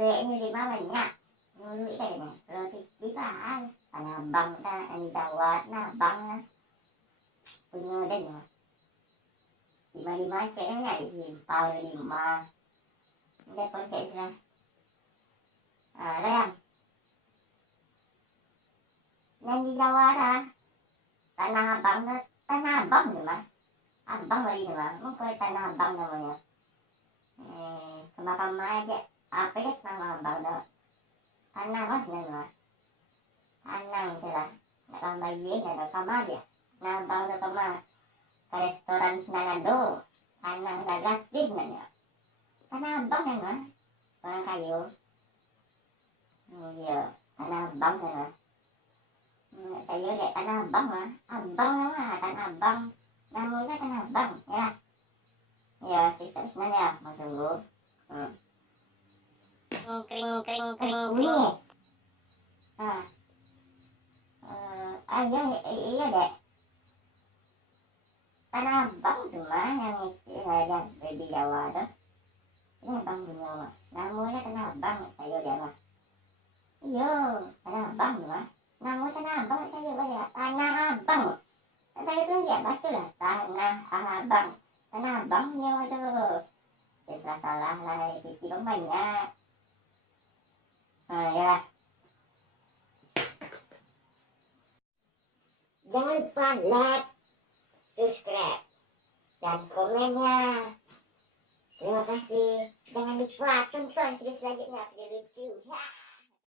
ceweknya di mamanya ngului kayaknya kalau kita Tanah Abang di Jawa Tanah Abang punya dan ya lima ceweknya di Simpau 5 dia kocek lah yang di Jawa Tanah Abang mah Abang lagi mah mau ke Tanah Abang namanya kemakam aja apa ya nama Abang dah Tanah mas nama Tanah gitu lah nak bayi ada kamar dia nah Abang dah kamar ke restoran Sinanado Tanah dah gratis namanya Tanah Abang nama orang kayu iya Tanah Abang nama saya dek Tanah Abang mah Abang nama Tanah Abang namanya Tanah Abang ya ya sih ya mau tunggu kering bunyi iya dek Tanah Abang tuh mah yang di Jawa tuh ini Abang punya mah namanya Tanah Abang saya dia mah iya Tanah Abang tuh mah namanya Tanah Abang saya baca Tanah Abang saya tuh dia baca lah Tanah Abang Tanah Abang yang itu salah lah itu banyak ya jangan lupa like subscribe dan komennya terima kasih jangan lupa tonton video selanjutnya video lucu